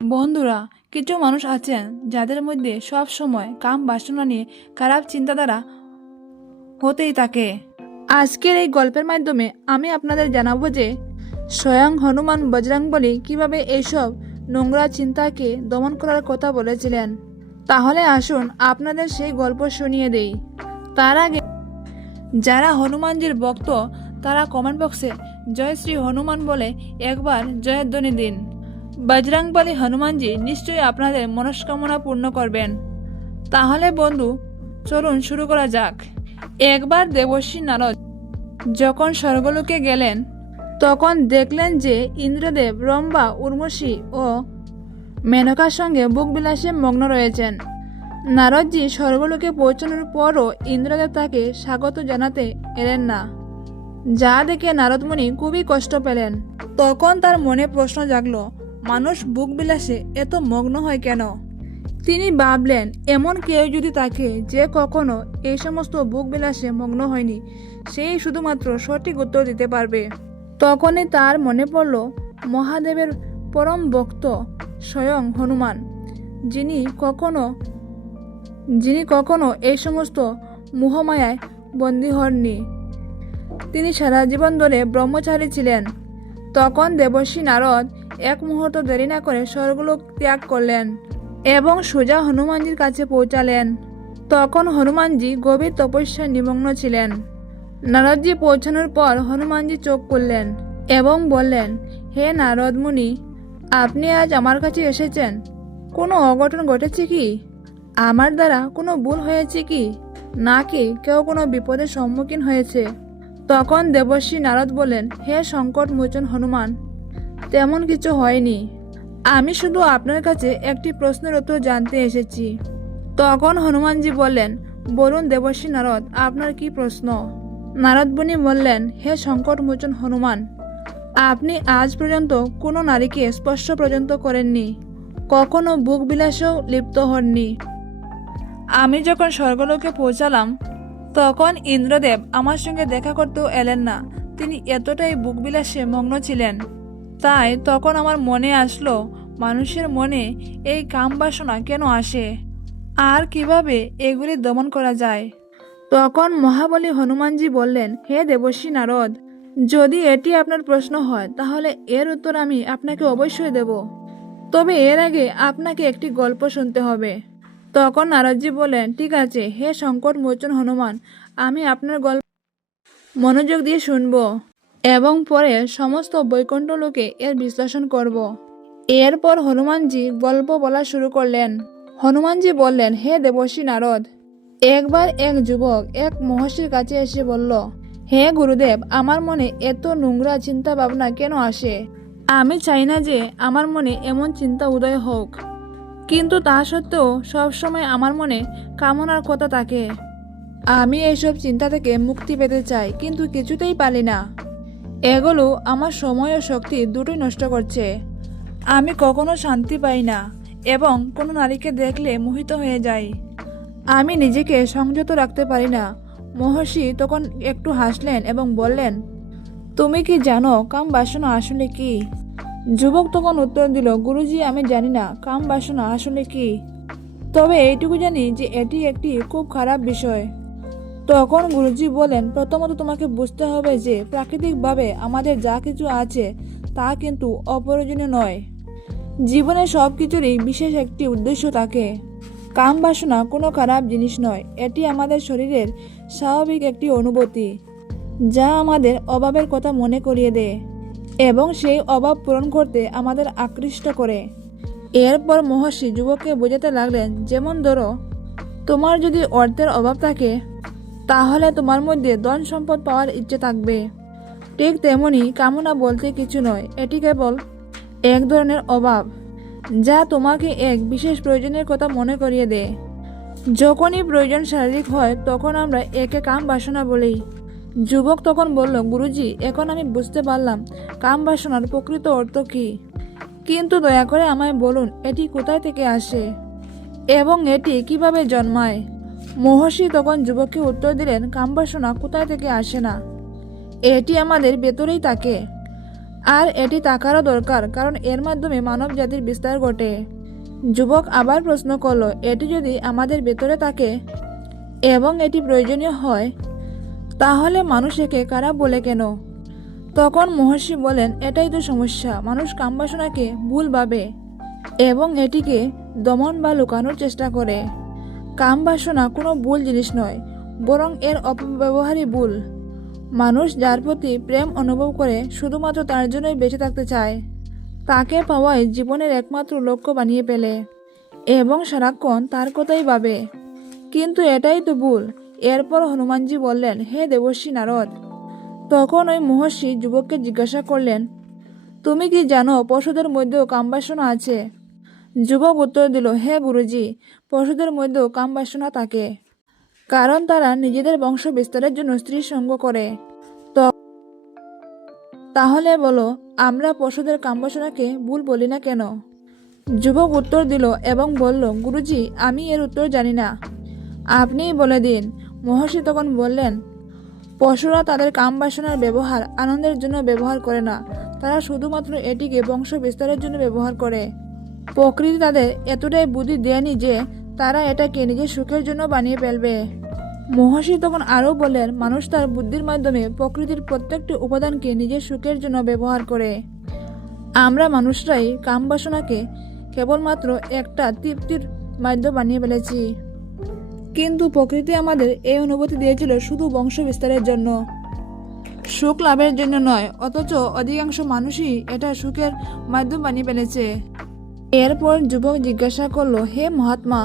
বন্ধুরা, কিছু মানুষ আছেন যাদের মধ্যে সব সময় কাম বাসনা নিয়ে খারাপ চিন্তাধারা হতেই থাকে। আজকের এই গল্পের মাধ্যমে আমি আপনাদের জানাবো যে স্বয়ং হনুমান বজরংবলী কিভাবে এইসব নোংরা চিন্তাকে দমন করার কথা বলেছিলেন। তাহলে আসুন আপনাদের সেই গল্প শুনিয়ে দেই। তার আগে যারা হনুমানজির ভক্ত তারা কমেন্ট বক্সে জয় শ্রী হনুমান বলে একবার জয়ধ্বনি দিন। বজরংবলী হনুমানজি নিশ্চয়ই আপনাদের মনস্কামনা পূর্ণ করবেন। তাহলে বন্ধু, চলুন শুরু করা যাক। একবার দেবর্ষি নারদ যখন স্বর্গলোকে গেলেন তখন দেখলেন যে ইন্দ্রদেব, রম্ভা, উর্বশী ও মেনকার সঙ্গে বুকবিলাসে মগ্ন রয়েছেন। নারদজি স্বর্গলোকে পৌঁছানোর পরও ইন্দ্রদেব তাকে স্বাগত জানাতে এলেন না, যা দেখে নারদমুনি খুবই কষ্ট পেলেন। তখন তার মনে প্রশ্ন জাগলো, মানুষ বুকবিলাসে এত মগ্ন হয় কেন? তিনি ভাবলেন, এমন কেউ যদি থাকে যে কখনো এই সমস্ত বুকবিলাসে মগ্ন হয়নি, সেই শুধুমাত্র সঠিক উত্তর দিতে পারবে। তখনই তার মনে পড়ল মহাদেবের পরম ভক্ত স্বয়ং হনুমান, যিনি কখনো এই সমস্ত মোহমায়ায় বন্দী হননি। তিনি সারা জীবন ধরে ব্রহ্মচারী ছিলেন। তখন দেবর্ষি নারদ এক মুহূর্ত দেরি না করে স্বর্গলোক ত্যাগ করলেন এবং সোজা হনুমানজির কাছে পৌঁছালেন। তখন হনুমানজি গভীর তপস্যায় নিমগ্ন ছিলেন। নারদজি পৌঁছানোর পর হনুমানজি চোখ খুললেন এবং বললেন, হে নারদ মুনি, আপনি আজ আমার কাছে এসেছেন। কোনো অঘটন ঘটেছে কি? আমার দ্বারা কোনো ভুল হয়েছে কি, নাকি কেউ কোনো বিপদের সম্মুখীন হয়েছে? তখন দেবর্ষি নারদ বললেন, হে সংকট মোচন হনুমান, তেমন কিছু হয়নি। আমি শুধু আপনার কাছে একটি প্রশ্নের উত্তর জানতে এসেছি। তখন হনুমানজি বললেন, বলুন দেবর্ষি নারদ, আপনার কি প্রশ্ন? নারদ মুনি বললেন, হে সংকট মোচন হনুমান, আপনি আজ পর্যন্ত কোনো নারীকে স্পর্শ পর্যন্ত করেননি, কখনো বুক বিলাসেও লিপ্ত হননি। আমি যখন স্বর্গলোকে পৌঁছালাম তখন ইন্দ্রদেব আমার সঙ্গে দেখা করতেও এলেন না। তিনি এতটাই বুকবিলাসে মগ্ন ছিলেন। তাই তখন আমার মনে আসলো, মানুষের মনে এই কাম বাসনা কেন আসে আর কিভাবে এগুলি দমন করা যায়। তখন মহাবলী হনুমানজি বললেন, হে দেবর্ষি নারদ, যদি এটি আপনার প্রশ্ন হয় তাহলে এর উত্তর আমি আপনাকে অবশ্যই দেব। তবে এর আগে আপনাকে একটি গল্প শুনতে হবে। তখন নারদজি বললেন, ঠিক আছে হে সংকট মোচন হনুমান, আমি আপনার গল্প মনোযোগ দিয়ে শুনব এবং পরে সমস্ত বৈকুণ্ঠ লোকে এর বিশ্লেষণ করব। এরপর হনুমানজি গল্প বলা শুরু করলেন। হনুমানজি বললেন, হে দেবর্ষি নারদ, একবার এক যুবক এক মহর্ষির কাছে এসে বলল, হে গুরুদেব, আমার মনে এত নোংরা চিন্তা ভাবনা কেন আসে? আমি চাই না যে আমার মনে এমন চিন্তা উদয় হোক, কিন্তু তা সত্ত্বেও সবসময় আমার মনে কামনার কথা থাকে। আমি এইসব চিন্তা থেকে মুক্তি পেতে চাই, কিন্তু কিছুতেই পারি না। এগুলো আমার সময় ও শক্তি দুটোই নষ্ট করছে। আমি কখনো শান্তি পাই না এবং কোনো নারীকে দেখলে মোহিত হয়ে যাই। আমি নিজেকে সংযত রাখতে পারি না। মহর্ষি তখন একটু হাসলেন এবং বললেন, তুমি কি জানো কাম বাসনা আসলে কি? যুবক তখন উত্তর দিল, গুরুজি, আমি জানি না কাম বাসনা আসলে কি, তবে এইটুকু জানি যে এটি একটি খুব খারাপ বিষয়। তখন গুরুজি বলেন, প্রথমত তোমাকে বুঝতে হবে যে প্রাকৃতিকভাবে আমাদের যা কিছু আছে তা কিন্তু অপ্রয়োজনীয় নয়। জীবনে সব কিছুরই বিশেষ একটি উদ্দেশ্য থাকে। কাম বাসনা কোনো খারাপ জিনিস নয়, এটি আমাদের শরীরের স্বাভাবিক একটি অনুভূতি, যা আমাদের অভাবের কথা মনে করিয়ে দেয় এবং সেই অভাব পূরণ করতে আমাদের আকৃষ্ট করে। এরপর মহর্ষি যুবককে বোঝাতে লাগলেন, যেমন ধরো, তোমার যদি অর্থের অভাব থাকে তাহলে তোমার মধ্যে ধন সম্পদ পাওয়ার ইচ্ছে থাকবে। ঠিক তেমনি কামনা বলতে কিছু নয়, এটি কেবল এক ধরনের অভাব যা তোমাকে এক বিশেষ প্রয়োজনের কথা মনে করিয়ে দেয়। যখনই প্রয়োজন শারীরিক হয় তখন আমরা একে কাম বাসনা বলি। যুবক তখন বলল, গুরুজি, এখন আমি বুঝতে পারলাম কাম বাসনার প্রকৃত অর্থ কি, কিন্তু দয়া করে আমায় বলুন এটি কোথায় থেকে আসে এবং এটি কিভাবে জন্মায়। মহর্ষি তখন যুবককে উত্তর দিলেন, কাম বাসনা কোথায় থেকে আসে না, এটি আমাদের ভেতরেই থাকে। আর এটি থাকারও দরকার, কারণ এর মাধ্যমে মানব জাতির বিস্তার ঘটে। যুবক আবার প্রশ্ন করলো, এটি যদি আমাদের ভেতরে থাকে এবং এটি প্রয়োজনীয় হয়, তাহলে মানুষ একে খারাপ বলে কেন? তখন মহর্ষি বলেন, এটাই তো সমস্যা, মানুষ কামবাসনাকে ভুল ভাবে এবং এটিকে দমন বা লুকানোর চেষ্টা করে। কামবাসনা কোনো ভুল জিনিস নয়, বরং এর অপব্যবহারই ভুল। মানুষ যার প্রতি প্রেম অনুভব করে শুধুমাত্র তার জন্যই বেঁচে থাকতে চায়, তাকে পাওয়াই জীবনের একমাত্র লক্ষ্য বানিয়ে ফেলে এবং সারাক্ষণ তার কথাই ভাবে। কিন্তু এটাই তো ভুল। এরপর হনুমানজি বললেন, হে দেবর্ষি নারদ। তখন ওই মহর্ষি যুবককে জিজ্ঞাসা করলেন, তুমি কি জানো পশুদের মধ্যেও কামবাসনা আছে? যুবক উত্তর দিল, হে গুরুজি, পশুদের মধ্যেও কামবাসনা থাকে, কারণ তারা নিজেদের বংশ বিস্তারের জন্য স্ত্রী সঙ্গ করে। তাহলে বলো, আমরা পশুদের কামবাসনাকে ভুল বলি না কেন? যুবক উত্তর দিল এবং বলল, গুরুজি, আমি এর উত্তর জানি না, আপনিই বলে দিন। মহর্ষি তখন বললেন, পশুরা তাদের কামবাসনার ব্যবহার আনন্দের জন্য ব্যবহার করে না, তারা শুধুমাত্র এটিকে বংশ বিস্তারের জন্য ব্যবহার করে। প্রকৃতি তাদের এতটাই বুদ্ধি দেয়নি যে তারা এটাকে নিজের সুখের জন্য বানিয়ে ফেলবে। মহর্ষি তখন আরও বললেন, মানুষ তার বুদ্ধির মাধ্যমে প্রকৃতির প্রত্যেকটি উপাদানকে নিজের সুখের জন্য ব্যবহার করে। আমরা মানুষরাই কামবাসনাকে কেবলমাত্র একটা তৃপ্তির মাধ্যম বানিয়ে ফেলেছি, কিন্তু প্রকৃতি আমাদের এই অনুভূতি দিয়েছিল শুধু বংশ বিস্তারের জন্য, সুখ লাভের জন্য নয়। অথচ অধিকাংশ মানুষই এটা সুখের মাধ্যম বানিয়ে ফেলেছে। এরপর যুবক জিজ্ঞাসা করলো, হে মহাত্মা,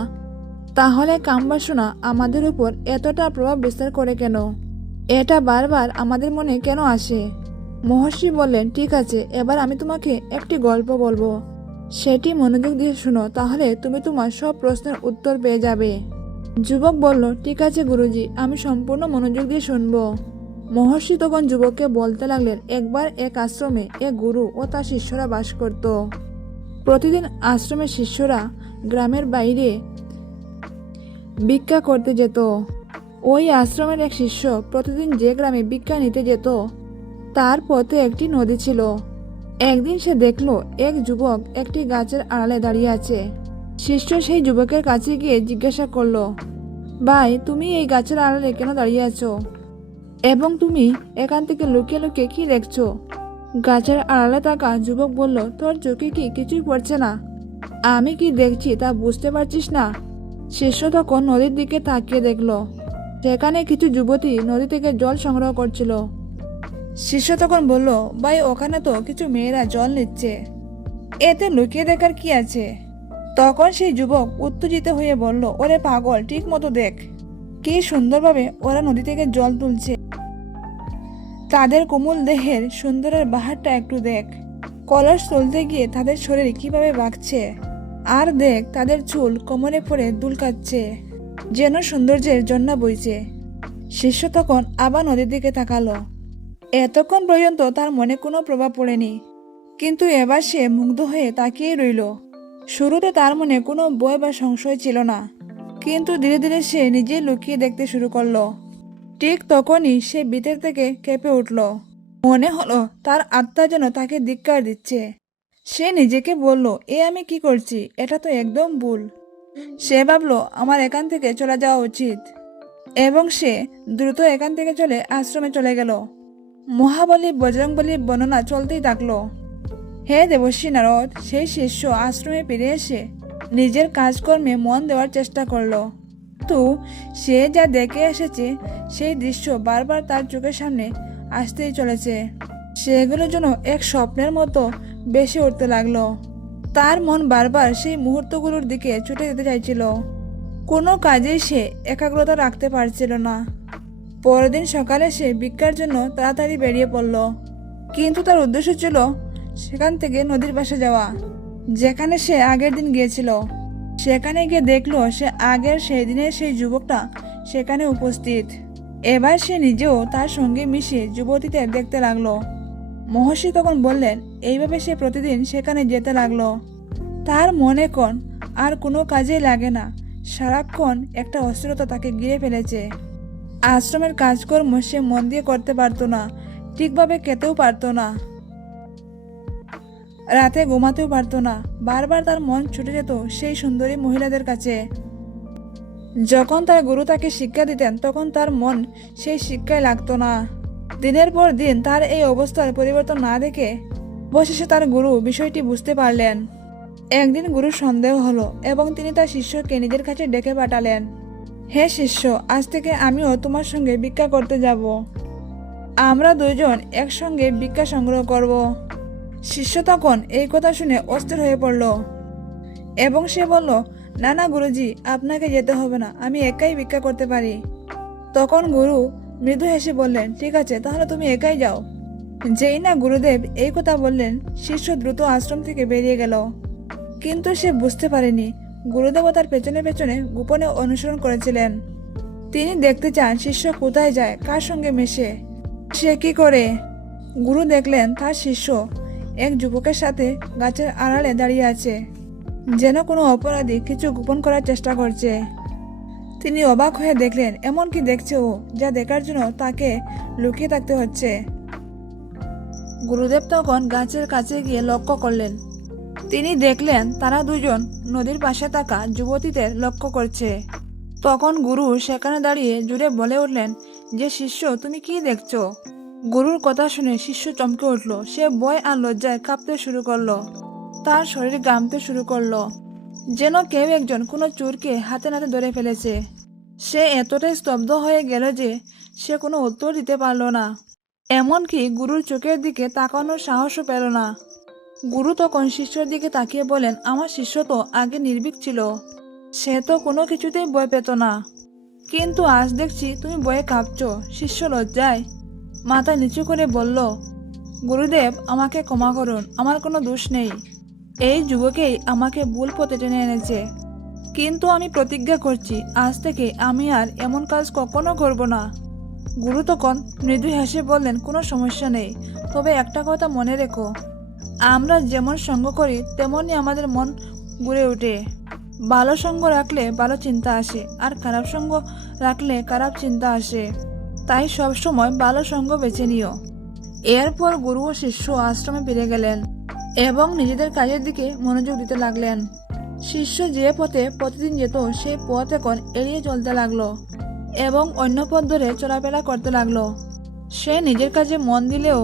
তাহলে কামবাসনা আমাদের উপর এতটা প্রভাব বিস্তার করে কেন? এটা বারবার আমাদের মনে কেন আসে? মহর্ষি বললেন, ঠিক আছে, এবার আমি তোমাকে একটি গল্প বলবো, সেটি মনোযোগ দিয়ে শুনো, তাহলে তুমি তোমার সব প্রশ্নের উত্তর পেয়ে যাবে। যুবক বলল, ঠিক আছে গুরুজি, আমি সম্পূর্ণ মনোযোগ দিয়ে শুনবো। মহর্ষি তখন যুবককে বলতে লাগলেন, একবার এক আশ্রমে এক গুরু ও তার শিষ্যরা বাস করত। প্রতিদিন আশ্রমের শিষ্যরা গ্রামের বাইরে ভিক্ষা করতে যেত। ওই আশ্রমের এক শিষ্য প্রতিদিন যে গ্রামে ভিক্ষা নিতে যেত, তার পথে একটি নদী ছিল। একদিন সে দেখল এক যুবক একটি গাছের আড়ালে দাঁড়িয়ে আছে। শিষ্য সেই যুবকের কাছে গিয়ে জিজ্ঞাসা করলো, ভাই, তুমি এই গাছের আড়ালে কেন দাঁড়িয়ে আছো এবং তুমি এখান থেকে লুকিয়ে লুকিয়ে কি দেখছো? গাছের আড়ালে থাকা যুবক বলল, তোর চোখে কি কিছুই পড়ছে না? আমি কি দেখছি তা বুঝতে পারছিস না? শিষ্য তখন নদীর দিকে তাকিয়ে দেখলো, সেখানে কিছু যুবতী নদী থেকে জল সংগ্রহ করছিল। শিষ্য তখন বলল, ভাই, ওখানে তো কিছু মেয়েরা জল নিচ্ছে, এতে লুকিয়ে দেখার কি আছে? তখন সেই যুবক উত্তেজিত হয়ে বলল, ওরে পাগল, ঠিক মতো দেখ, কি সুন্দরভাবে ওরা নদী থেকে জল তুলছে। তাদের কোমল দেহের সুন্দরের বাহারটা একটু দেখ, কলস তুলতে গিয়ে তাদের শরীর কিভাবে বাঁকছে, আর দেখ তাদের চুল কোমরে পড়ে দুলকাচ্ছে, যেন সৌন্দর্যের জন্য বইছে। শিষ্য তখন আবার নদীর দিকে তাকালো। এতক্ষণ পর্যন্ত তার মনে কোনো প্রভাব পড়েনি, কিন্তু এবার সে মুগ্ধ হয়ে তাকিয়ে রইল। শুরুতে তার মনে কোনো ভয় বা সংশয় ছিল না, কিন্তু ধীরে ধীরে সে নিজেই লুকিয়ে দেখতে শুরু করলো। ঠিক তখনই সে ভিতর থেকে কেঁপে উঠল। মনে হলো তার আত্মা যেন তাকে ধিক্কার দিচ্ছে। সে নিজেকে বলল, এ আমি কি করছি? এটা তো একদম ভুল। সে ভাবলো, আমার এখান থেকে চলে যাওয়া উচিত, এবং সে দ্রুত এখান থেকে চলে আশ্রমে চলে গেল। মহাবলী বজরংবলীর বর্ণনা চলতেই থাকলো। হে দেবর্ষি নারদ, সেই শিষ্য আশ্রমে ফিরে এসে নিজের কাজকর্মে মন দেওয়ার চেষ্টা করলো, কিন্তু সে যা দেখে এসেছে সেই দৃশ্য বারবার তার চোখের সামনে আসতেই চলেছে। সেগুলোর জন্য এক স্বপ্নের মতো বেশি উঠতে লাগলো। তার মন বারবার সেই মুহূর্তগুলোর দিকে ছুটে যেতে চাইছিল। কোনো কাজেই সে একাগ্রতা রাখতে পারছিল না। পরের দিন সকালে সে ভিক্ষার জন্য তাড়াতাড়ি বেরিয়ে পড়ল, কিন্তু তার উদ্দেশ্য ছিল সেখান থেকে নদীর পাশে যাওয়া, যেখানে সে আগের দিন গিয়েছিল। সেখানে গিয়ে দেখলো সে আগের সেই দিনের সেই যুবকটা সেখানে উপস্থিত। এবার সে নিজেও তার সঙ্গে মিশে যুবতীদের দেখতে লাগলো। মহর্ষি তখন বললেন, এইভাবে সে প্রতিদিন সেখানে যেতে লাগলো। তার মনে কোন আর কোনো কাজেই লাগে না, সারাক্ষণ একটা অস্থিরতা তাকে ঘিরে ফেলেছে। আশ্রমের কাজকর্ম সে মন দিয়ে করতে পারতো না, ঠিকভাবে খেতেও পারতো না। রাতে ঘুমাতেও পারতো না। বারবার তার মন ছুটে যেত সেই সুন্দরী মহিলাদের কাছে। যখন তার গুরু তাকে শিক্ষা দিতেন তখন তার মন সেই শিক্ষায় লাগতো না। দিনের পর দিন তার এই অবস্থার পরিবর্তন না দেখে অবশেষে তার গুরু বিষয়টি বুঝতে পারলেন। একদিন গুরুর সন্দেহ হলো এবং তিনি তার শিষ্যকে নিজের কাছে ডেকে পাঠালেন। হে শিষ্য, আজ থেকে আমিও তোমার সঙ্গে ভিক্ষা করতে যাব। আমরা দুইজন একসঙ্গে ভিক্ষা সংগ্রহ করব। শিষ্য তখন এই কথা শুনে অস্থির হয়ে পড়ল এবং সে বলল, না না গুরুজি, আপনাকে যেতে হবে না, আমি একাই ভিক্ষা করতে পারি। তখন গুরু মৃদু হেসে বললেন, ঠিক আছে, তাহলে তুমি একাই যাও। যেই না গুরুদেব এই কথা বললেন, শিষ্য দ্রুত আশ্রম থেকে বেরিয়ে গেল। কিন্তু সে বুঝতে পারেনি গুরুদেব তার পেছনে পেছনে গোপনে অনুসরণ করেছিলেন। তিনি দেখতে চান শিষ্য কোথায় যায়, কার সঙ্গে মেশে, সে কি করে। গুরু দেখলেন তার শিষ্য এক যুবকের সাথে গাছের আড়ালে দাঁড়িয়ে আছে, যেন কোনো অপরাধী কিছু গোপন করার চেষ্টা করছে। তিনি অবাক হয়ে দেখলেন এমন কি দেখছে ও, যা দেখার জন্য তাকে লুকিয়ে থাকতে হচ্ছে। গুরুদেব তখন গাছের কাছে গিয়ে লক্ষ্য করলেন। তিনি দেখলেন তারা দুজন নদীর পাশে থাকা যুবতীদের লক্ষ্য করছে। তখন গুরু সেখানে দাঁড়িয়ে জুড়ে বলে উঠলেন, যে শিষ্য, তুমি কি দেখছো? গুরুর কথা শুনে শিষ্য চমকে উঠল। সে ভয় আর লজ্জায় কাঁপতে শুরু করলো। তার শরীর ঘামতে শুরু করলো, যেন কেউ একজন কোনো চোরকে হাতে নাতে ধরে ফেলেছে। সে এতটাই স্তব্ধ হয়ে গেল যে সে কোনো উত্তর দিতে পারল না, এমনকি গুরুর চোখের দিকে তাকানোর সাহসও পেল না। গুরু তখন শিষ্যর দিকে তাকিয়ে বলেন, আমার শিষ্য তো আগে নির্ভীক ছিল, সে তো কোনো কিছুতেই ভয় পেত না, কিন্তু আজ দেখছি তুমি ভয়ে কাঁপছো। শিষ্য লজ্জায় মাথা নিচু করে বলল, গুরুদেব, আমাকে ক্ষমা করুন, আমার কোনো দোষ নেই। এই যুবকেই আমাকে ভুল পথে টেনে এনেছে, কিন্তু আমি প্রতিজ্ঞা করছি আজ থেকে আমি আর এমন কাজ কখনো করব না। গুরু তখন মৃদু হেসে বললেন, কোনো সমস্যা নেই, তবে একটা কথা মনে রেখো, আমরা যেমন সঙ্গ করি তেমনই আমাদের মন গড়ে ওঠে। ভালো সঙ্গ রাখলে ভালো চিন্তা আসে, আর খারাপ সঙ্গ রাখলে খারাপ চিন্তা আসে। তাই সবসময় ভালো সঙ্গ বেছে নিও। এরপর গুরু ও শিষ্য আশ্রমে ফিরে গেলেন এবং নিজেদের কাজের দিকে মনোযোগ দিতে লাগলেন। শিষ্য যে পথে প্রতিদিন যেত সেই পথ এখন এড়িয়ে চলতে লাগলো এবং অন্য পথ ধরে চলাফেরা করতে লাগলো। সে নিজের কাজে মন দিলেও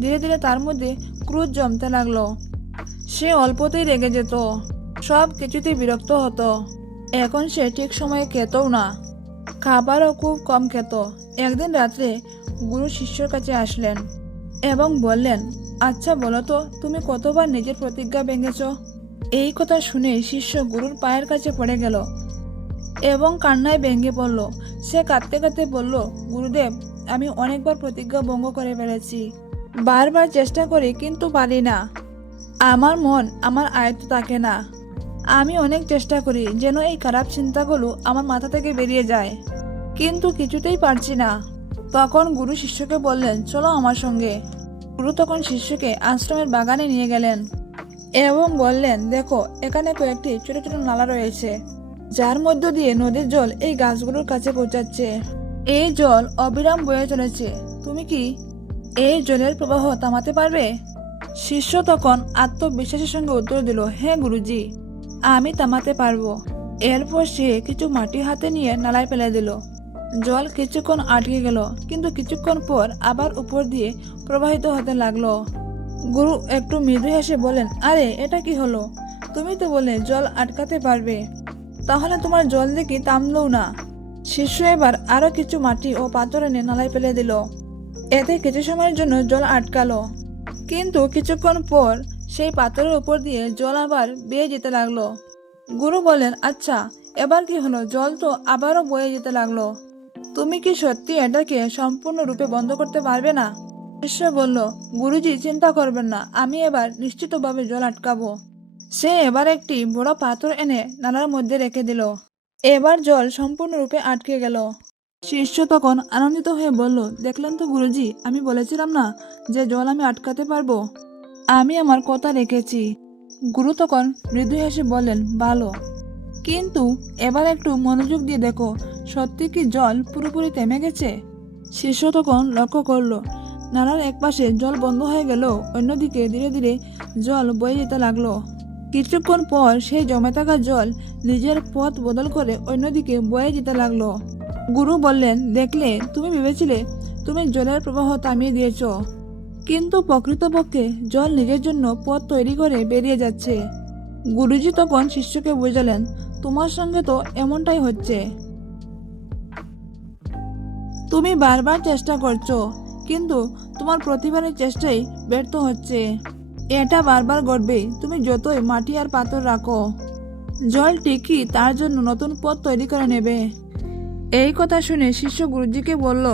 ধীরে ধীরে তার মধ্যে ক্রোধ জমতে লাগলো। সে অল্পতেই রেগে যেত, সব কিছুতে বিরক্ত হতো। এখন সে ঠিক সময়ে খেতও না, খাবারও খুব কম খেত। একদিন রাত্রে গুরু শিষ্যর কাছে আসলেন এবং বললেন, আচ্ছা বলো তো, তুমি কতবার নিজের প্রতিজ্ঞা ভেঙেছ? এই কথা শুনে শিষ্য গুরুর পায়ের কাছে পড়ে গেল এবং কান্নায় ভেঙে পড়ল। সে কাঁদতে কাঁদতে বলল, গুরুদেব, আমি অনেকবার প্রতিজ্ঞা ভঙ্গ করে ফেলেছি, বারবার চেষ্টা করি কিন্তু পারি না। আমার মন আমার আয়ত্তে থাকে না। আমি অনেক চেষ্টা করি যেন এই খারাপ চিন্তাগুলো আমার মাথা থেকে বেরিয়ে যায়, কিন্তু কিছুতেই পারছি না। তখন গুরু শিষ্যকে বললেন, চলো আমার সঙ্গে। গুরু তখন শিষ্যকে আশ্রমের বাগানে নিয়ে গেলেন এবং বললেন, দেখো, এখানে কয়েকটি ছোট ছোট নালা রয়েছে, যার মধ্য দিয়ে নদীর জল এই গাছগুলোর কাছে পৌঁছাচ্ছে। এই জল অবিরাম বয়ে চলেছে, তুমি কি এই জলের প্রবাহ থামাতে পারবে? শিষ্য তখন আত্মবিশ্বাসের সঙ্গে উত্তর দিল, হ্যাঁ গুরুজি, আমি থামাতে পারবো। এরপর সে কিছু মাটি হাতে নিয়ে নালায় ফেলে দিল। জল কিছুক্ষণ আটকে গেল, কিন্তু কিছুক্ষণ পর আবার উপর দিয়ে প্রবাহিত হতে লাগলো। গুরু একটু মৃদু হেসে বলেন, আরে এটা কি হলো? তুমি তো বলে জল আটকাতে পারবে, তাহলে তোমার জল দেখি থামলও না। শিষ্য এবার আরো কিছু মাটি ও পাথর এনে নালায় ফেলে দিল। এতে কিছু সময়ের জন্য জল আটকালো, কিন্তু কিছুক্ষণ পর সেই পাথরের উপর দিয়ে জল আবার বেয়ে যেতে লাগলো। গুরু বলেন, আচ্ছা এবার কি হলো? জল তো আবারও বয়ে যেতে লাগলো। তুমি কি সত্যি এটাকে সম্পূর্ণরূপে বন্ধ করতে পারবে না? শিষ্য বলল, গুরুজি, চিন্তা করবেন না, আমি এবার নিশ্চিতভাবে জল আটকাবো। সে এবার একটি বড় পাথর এনে নালার মধ্যে রেখে দিল। এবার জল সম্পূর্ণরূপে আটকে গেল। শিষ্য তখন আনন্দিত হয়ে বলল, দেখলেন তো গুরুজি, আমি বলেছিলাম না যে জল আমি আটকাতে পারবো, আমি আমার কথা রেখেছি। গুরু তখন মৃদু হেসে বললেন, ভালো, কিন্তু এবার একটু মনোযোগ দিয়ে দেখো, সত্যি কি জল পুরোপুরি থেমে গেছে? শিষ্য তখন লক্ষ্য করলো নালার একপাশে জল বন্ধ হয়ে গেল, অন্যদিকে ধীরে ধীরে জল বয়ে যেতে লাগলো। কিছুক্ষণ পর সেই জমে থাকা জল নিজের পথ বদল করে অন্যদিকে বয়ে যেতে লাগলো। গুরু বললেন, দেখলে, তুমি ভেবেছিলে তুমি জলের প্রবাহ থামিয়ে দিয়েছ, কিন্তু প্রকৃতপক্ষে জল নিজের জন্য পথ তৈরি করে বেরিয়ে যাচ্ছে। গুরুজি তখন শিষ্যকে বুঝালেন, তোমার সঙ্গে তো এমনটাই হচ্ছে। তুমি বারবার চেষ্টা করছো, কিন্তু তোমার প্রতিবারের চেষ্টাই ব্যর্থ হচ্ছে। এটা বারবার ঘটবেই, তুমি যতই মাটি আর পাথর রাখো, জল ঠিকই তার জন্য নতুন পথ তৈরি করে নেবে। এই কথা শুনে শিষ্য গুরুজিকে বলল,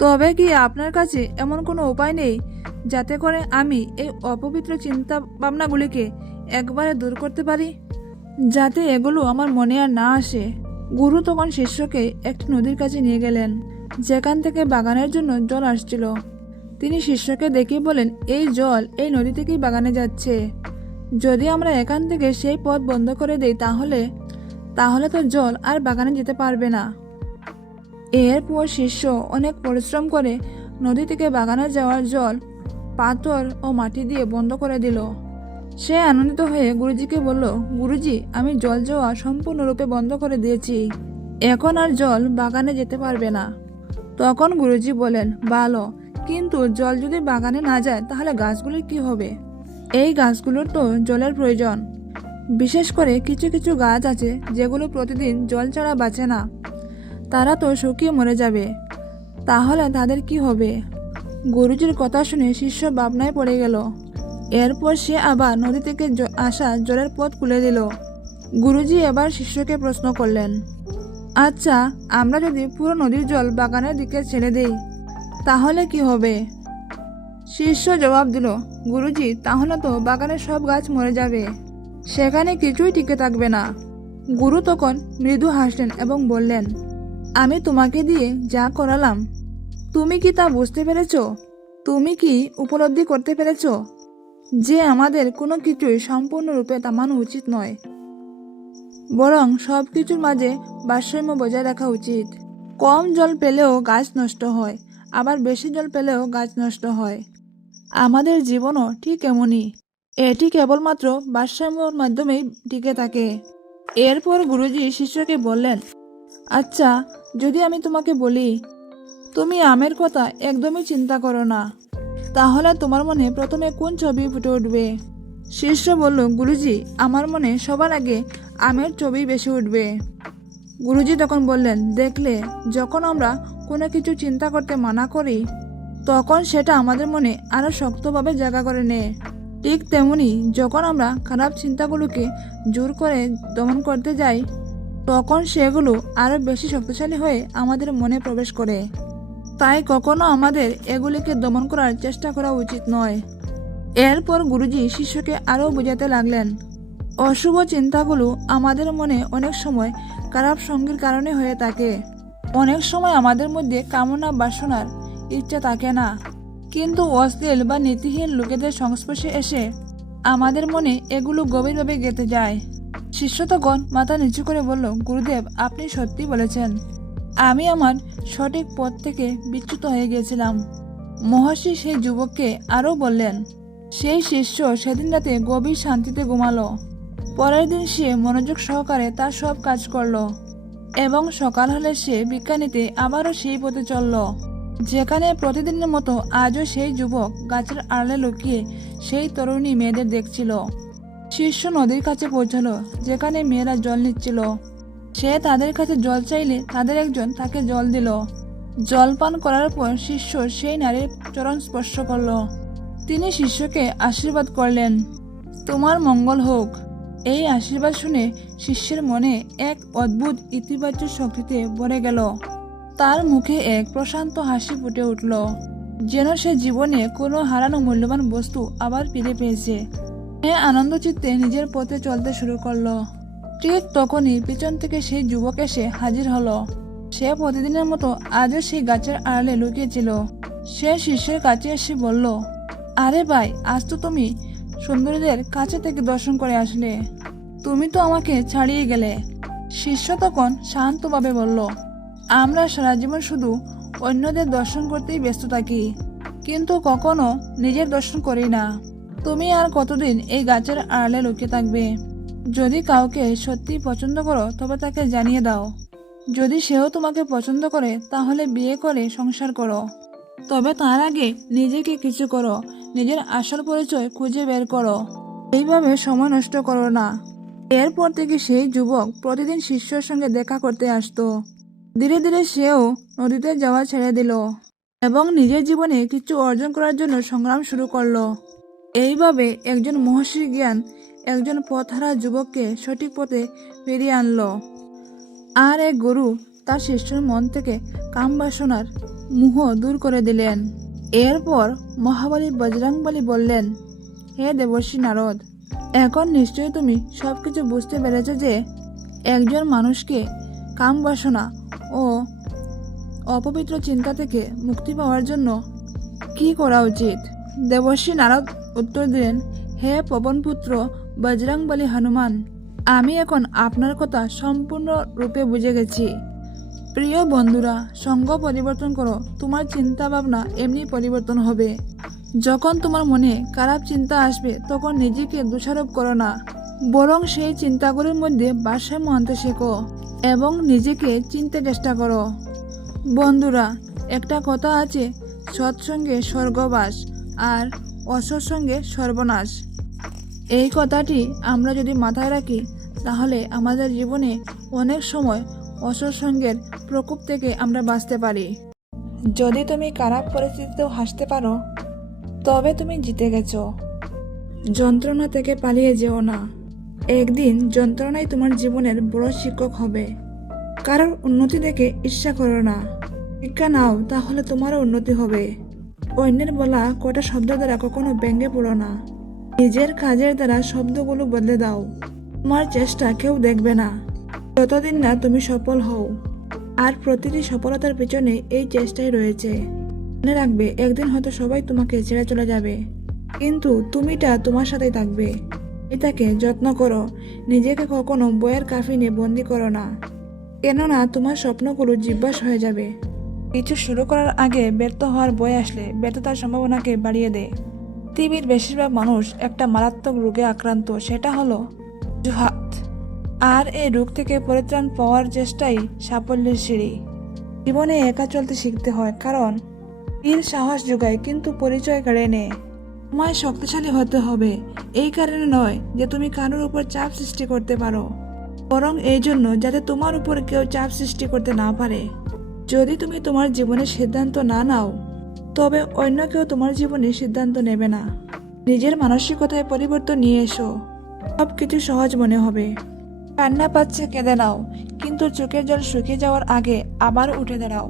তবে কি আপনার কাছে এমন কোনো উপায় নেই যাতে করে আমি এই অপবিত্র চিন্তা ভাবনাগুলিকে একবারে দূর করতে পারি, যাতে এগুলো আমার মনে আর না আসে? গুরু তখন শিষ্যকে একটি নদীর কাছে নিয়ে গেলেন, যেখান থেকে বাগানের জন্য জল আসছিল। তিনি শিষ্যকে দেখে বলেন, এই জল এই নদী থেকেই বাগানে যাচ্ছে। যদি আমরা এখান থেকে সেই পথ বন্ধ করে দেই তাহলে তো জল আর বাগানে যেতে পারবে না। এরপর শিষ্য অনেক পরিশ্রম করে নদী থেকে বাগানে যাওয়ার জল পাথর ও মাটি দিয়ে বন্ধ করে দিল। সে আনন্দিত হয়ে গুরুজিকে বলল, গুরুজি, আমি জল যাওয়া সম্পূর্ণরূপে বন্ধ করে দিয়েছি, এখন আর জল বাগানে যেতে পারবে না। তখন গুরুজি বলেন, ভালো, কিন্তু জল যদি বাগানে না যায় তাহলে গাছগুলির কি হবে? এই গাছগুলোর তো জলের প্রয়োজন। বিশেষ করে কিছু কিছু গাছ আছে যেগুলো প্রতিদিন জল ছাড়া বাঁচে না, তারা তো শুকিয়ে মরে যাবে, তাহলে তাদের কি হবে? গুরুজির কথা শুনে শিষ্য ভাবনায় পড়ে গেল। এরপর সে আবার নদী থেকে আসা জলের পথ খুলে দিল। গুরুজি এবার শিষ্যকে প্রশ্ন করলেন, আচ্ছা, আমরা যদি পুরো নদীর জল বাগানের দিকে ছেড়ে দেই তাহলে কি হবে? শিষ্য জবাব দিল, গুরুজি, তাহলে তো বাগানের সব গাছ মরে যাবে, সেখানে কিছুই টিকে থাকবে না। গুরু তখন মৃদু হাসলেন এবং বললেন, আমি তোমাকে দিয়ে যা করালাম, তুমি কি তা বুঝতে পেরেছ? তুমি কি উপলব্ধি করতে পেরেছ যে আমাদের কোনো কিছুই সম্পূর্ণরূপে থামানো উচিত নয়, বরং সব কিছুর মাঝে ভারসাম্য বজায় রাখা উচিত? কম জল পেলেও গাছ নষ্ট হয়, আবার বেশি জল পেলেও গাছ নষ্ট হয়। আমাদের জীবনও ঠিক এমনই, এটি কেবলমাত্র ভারসাম্যের মাধ্যমেই টিকে থাকে। এরপর গুরুজি শিষ্যকে বললেন, আচ্ছা, যদি আমি তোমাকে বলি তুমি আমের কথা একদমই চিন্তা করো না, তাহলে তোমার মনে প্রথমে কোন ছবি ফুটে উঠবে? শিষ্য বলল, গুরুজি, আমার মনে সবার আগে আমের ছবি বেশি উঠবে। গুরুজি তখন বললেন, দেখলে, যখন আমরা কোনো কিছু চিন্তা করতে মানা করি তখন সেটা আমাদের মনে আরো শক্তভাবে জায়গা করে নেয়। ঠিক তেমনি যখন আমরা খারাপ চিন্তাগুলোকে জোর করে দমন করতে যাই তখন সেগুলো আরো বেশি শক্তিশালী হয়ে আমাদের মনে প্রবেশ করে। তাই কখনো আমাদের এগুলিকে দমন করার চেষ্টা করা উচিত নয়। এরপর গুরুজি শিষ্যকে আরও বোঝাতে লাগলেন, অশুভ চিন্তাগুলো আমাদের মনে অনেক সময় খারাপ সঙ্গীর কারণে হয়ে থাকে। অনেক সময় আমাদের মধ্যে কামনা বাসনার ইচ্ছা থাকে না, কিন্তু অশ্লীল বা নীতিহীন লোকেদের সংস্পর্শে এসে আমাদের মনে এগুলো গভীরভাবে গেঁথে যায়। শিষ্য তখন মাথা নিচু করে বলল, গুরুদেব, আপনি সত্যি বলেছেন, আমি আমার সঠিক পথ থেকে বিচ্যুত হয়ে গিয়েছিলাম। মহর্ষি সেই যুবককে আরও বললেন। সেই শিষ্য সেদিন রাতে গভীর শান্তিতে ঘুমালো। পরের দিন সে মনোযোগ সহকারে তার সব কাজ করল এবং সকাল হলে সে বিজ্ঞানীতে আবারও সেই পথে চলল, যেখানে প্রতিদিনের মতো আজও সেই যুবক গাছের আড়ালে লুকিয়ে সেই তরুণী মেয়েদের দেখছিল। শিষ্য নদীর কাছে পৌঁছালো, যেখানে মেয়েরা জল নিচ্ছিল। সে তাদের কাছে জল চাইলে তাদের একজন তাকে জল দিল। জল পান করার পর শিষ্য সেই নারীর চরণ স্পর্শ করল। তিনি শিষ্যকে আশীর্বাদ করলেন, তোমার মঙ্গল হোক। এই আশীর্বাদ শুনে শিষ্যের মনে এক অদ্ভুত ইতিবাচক শক্তিতে ভরে গেল। তার মুখে এক প্রশান্ত হাসি ফুটে উঠল, যেন সে জীবনে কোনো হারানো মূল্যবান বস্তু আবার ফিরে পেয়েছে। সে আনন্দ চিত্তে নিজের পথে চলতে শুরু করলো। ঠিক তখনই পিছন থেকে সেই যুবক এসে হাজির হলো। সে প্রতিদিনের মতো আজও সেই গাছের আড়ালে লুকিয়েছিল। সে শিষ্যের কাছে এসে বলল, আরে ভাই, আজ তো তুমি সুন্দরীদের কাছে থেকে দর্শন করে আসলে, তুমি তো আমাকে ছাড়িয়ে গেলে। শিষ্য তখন শান্তভাবে বলল, আমরা সারা জীবন শুধু অন্যদের দর্শন করতেই ব্যস্ত থাকি, কিন্তু কখনো নিজের দর্শন করি না। তুমি আর কতদিন এই গাছের আড়ালে লুকিয়ে থাকবে? যদি কাউকে সত্যি পছন্দ করো তবে তাকে জানিয়ে দাও। যদি সেও তোমাকে পছন্দ করে তাহলে বিয়ে করে সংসার করো। তবে তার আগে নিজেকে কিছু করো, নিজের আসল পরিচয় খুঁজে বের করো। এইভাবে সময় নষ্ট করো না। এরপর থেকে সেই যুবক প্রতিদিন শিষ্যর সঙ্গে দেখা করতে আসতো। ধীরে ধীরে সেও নদীতে যাওয়া ছেড়ে দিল এবং নিজের জীবনে কিছু অর্জন করার জন্য সংগ্রাম শুরু করলো। এইভাবে একজন মহর্ষি জ্ঞান একজন পথহারা যুবককে সঠিক পথে ফিরিয়ে আনলো। আর এক গুরু তার শিষ্যের মন থেকে কামবাসনার মোহ দূর করে দিলেন। এরপর মহাবলী বজরংবলী বললেন, হে দেবর্ষি নারদ, এখন নিশ্চয়ই তুমি সবকিছু বুঝতে পেরেছ যে একজন মানুষকে কামবাসনা ও অপবিত্র চিন্তা থেকে মুক্তি পাওয়ার জন্য কি করা উচিত। দেবর্ষি নারদ উত্তর দিলেন, হে পবনপুত্র বজরংবলী হনুমান, আমি এখন আপনার কথা সম্পূর্ণ রূপে বুঝে গেছি। প্রিয় বন্ধুরা, সঙ্গ পরিবর্তন করো, তোমার চিন্তা ভাবনা এমনি পরিবর্তন হবে। যখন তোমার মনে খারাপ চিন্তা আসবে তখন নিজেকে দোষারোপ করো না, বরং সেই চিন্তাগুলির মধ্যে ভারসাম্য আনতে শেখো এবং নিজেকে চিনতে চেষ্টা করো। বন্ধুরা, একটা কথা আছে, সৎসঙ্গে স্বর্গবাস আর অসৎসঙ্গে সর্বনাশ। এই কথাটি আমরা যদি মাথায় রাখি তাহলে আমাদের জীবনে অনেক সময় অসৎসঙ্গের প্রকোপ থেকে আমরা বাঁচতে পারি। যদি তুমি খারাপ পরিস্থিতিতেও হাসতে পারো তবে তুমি জিতে গেছো। যন্ত্রণা থেকে পালিয়ে যেও না। একদিন যন্ত্রণাই তোমার জীবনের বড় শিক্ষক হবে। কারোর উন্নতি দেখে ঈর্ষা করো না, শিক্ষা নাও, তাহলে তোমারও উন্নতি হবে। অন্যের বলা কটা শব্দ দ্বারা কখনো ব্যঙ্গে পড়ো না। নিজের কাজের দ্বারা শব্দগুলো বদলে দাও। তোমার চেষ্টা কেউ দেখবে না যতদিন না তুমি সফল হও। আর প্রতিটি সফলতার পিছনে এই চেষ্টাই রয়েছে। মনে রাখবে, একদিন হয়তো সবাই তোমাকে ছেড়ে চলে যাবে, কিন্তু তুমিটা তোমার সাথেই থাকবে। এটাকে যত্ন করো। নিজেকে কখনো বইয়ের কাফিনে বন্দি করো না, কেননা তোমার স্বপ্নগুলো জীববাস হয়ে যাবে। কিছু শুরু করার আগে ব্যর্থ হওয়ার বই আসলে ব্যর্থতার সম্ভাবনাকে বাড়িয়ে দেয়। পৃথিবীর বেশিরভাগ মানুষ একটা মারাত্মক রোগে আক্রান্ত, সেটা হলো অজুহাত। আর এই রোগ থেকে পরিত্রাণ পাওয়ার চেষ্টাই সাফল্যের সিঁড়ি। জীবনে একা চলতে শিখতে হয়, কারণ তীর সাহস যোগায় কিন্তু পরিচয় কেড়ে নেয়। তোমায় শক্তিশালী হতে হবে এই কারণে নয় যে তুমি কারোর উপর চাপ সৃষ্টি করতে পারো, বরং এই জন্য যাতে তোমার উপর কেউ চাপ সৃষ্টি করতে না পারে। যদি তুমি তোমার জীবনের সিদ্ধান্ত না নাও তবে অন্য কেউ তোমার জীবনে সিদ্ধান্ত নেবে না। নিজের মানসিকতায় পরিবর্তন নিয়ে এসো, সব কিছু সহজ মনে হবে। কান্না পাচ্ছে, কেঁদে নাও, কিন্তু চোখের জল শুকিয়ে যাওয়ার আগে আবার উঠে দাঁড়াও।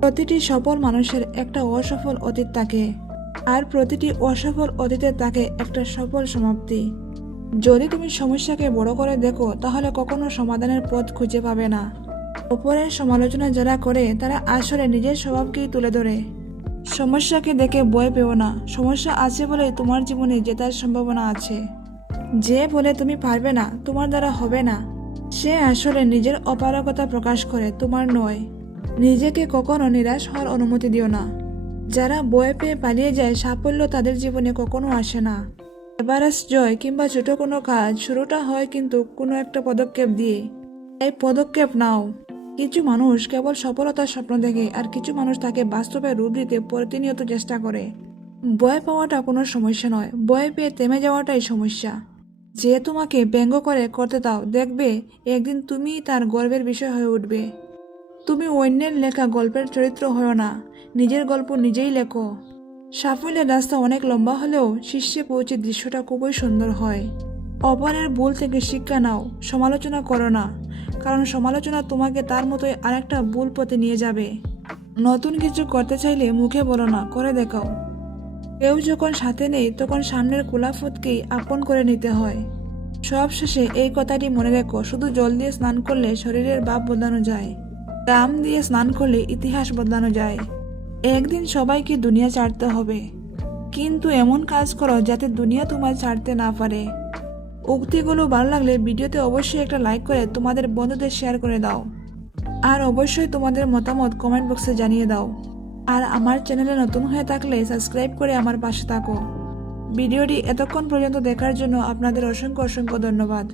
প্রতিটি সফল মানুষের একটা অসফল অতীত থাকে, আর প্রতিটি অসফল অতীতে থাকে একটা সফল সমাপ্তি। যদি তুমি সমস্যাকে বড় করে দেখো তাহলে কখনো সমাধানের পথ খুঁজে পাবে না। অপরের সমালোচনা যারা করে তারা আসলে নিজের স্বভাবকেই তুলে ধরে। সমস্যাকে দেখে ভয় পেও না, সমস্যা আছে বলে তোমার জীবনে জেতার সম্ভাবনা আছে। যে বলে তুমি পারবে না, তোমার দ্বারা হবে না, সে আসলে নিজের অপারগতা প্রকাশ করে, তোমার নয়। নিজেকে কখনো নিরাশ হওয়ার অনুমতি দিও না। যারা ভয় পেয়ে পালিয়ে যায়, সাফল্য তাদের জীবনে কখনো আসে না। এভারেস্ট জয় কিংবা ছোট কোনো কাজ শুরুটা হয় কিন্তু কোনো একটা পদক্ষেপ দিয়ে। এই পদক্ষেপ নাও। কিছু মানুষ কেবল সফলতার স্বপ্ন দেখে, আর কিছু মানুষ তাকে বাস্তবে রূপ দিতে প্রতিনিয়ত চেষ্টা করে। ভয় পাওয়াটা কোনো সমস্যা নয়, ভয় পেয়ে থেমে যাওয়াটাই সমস্যা। যে তোমাকে ব্যঙ্গ করতে দাও, দেখবে একদিন তুমি তার গর্বের বিষয় হয়ে উঠবে। তুমি অন্যের লেখা গল্পের চরিত্র হও না, নিজের গল্প নিজেই লেখো। সাফল্যের রাস্তা অনেক লম্বা হলেও শীর্ষে পৌঁছে দৃশ্যটা খুবই সুন্দর হয়। অপরের ভুল থেকে শিক্ষা নাও, সমালোচনা করো না, কারণ সমালোচনা তোমাকে তার মতোই আরেকটা ভুল পথে নিয়ে যাবে। নতুন কিছু করতে চাইলে মুখে বলো না, করে দেখাও। কেউ যখন সাথে নেই তখন সামনের কুলাফতকেই আপন করে নিতে হয়। সব শেষে এই কথাটি মনে রেখো, শুধু জল দিয়ে স্নান করলে শরীরের ভাব বদলানো যায়, দাম দিয়ে স্নান করলে ইতিহাস বদলানো যায়। একদিন সবাইকে দুনিয়া ছাড়তে হবে, কিন্তু এমন কাজ করো যাতে দুনিয়া তোমায় ছাড়তে না পারে। উক্তিগুলো ভালো লাগলে ভিডিওতে অবশ্যই একটা লাইক করে তোমাদের বন্ধুদের শেয়ার করে দাও, আর অবশ্যই তোমাদের মতামত কমেন্ট বক্সে জানিয়ে দাও। আর আমার চ্যানেলে নতুন হয়ে থাকলে সাবস্ক্রাইব করে আমার পাশে থাকো। ভিডিওটি এতক্ষণ পর্যন্ত দেখার জন্য আপনাদের অসংখ্য অসংখ্য ধন্যবাদ।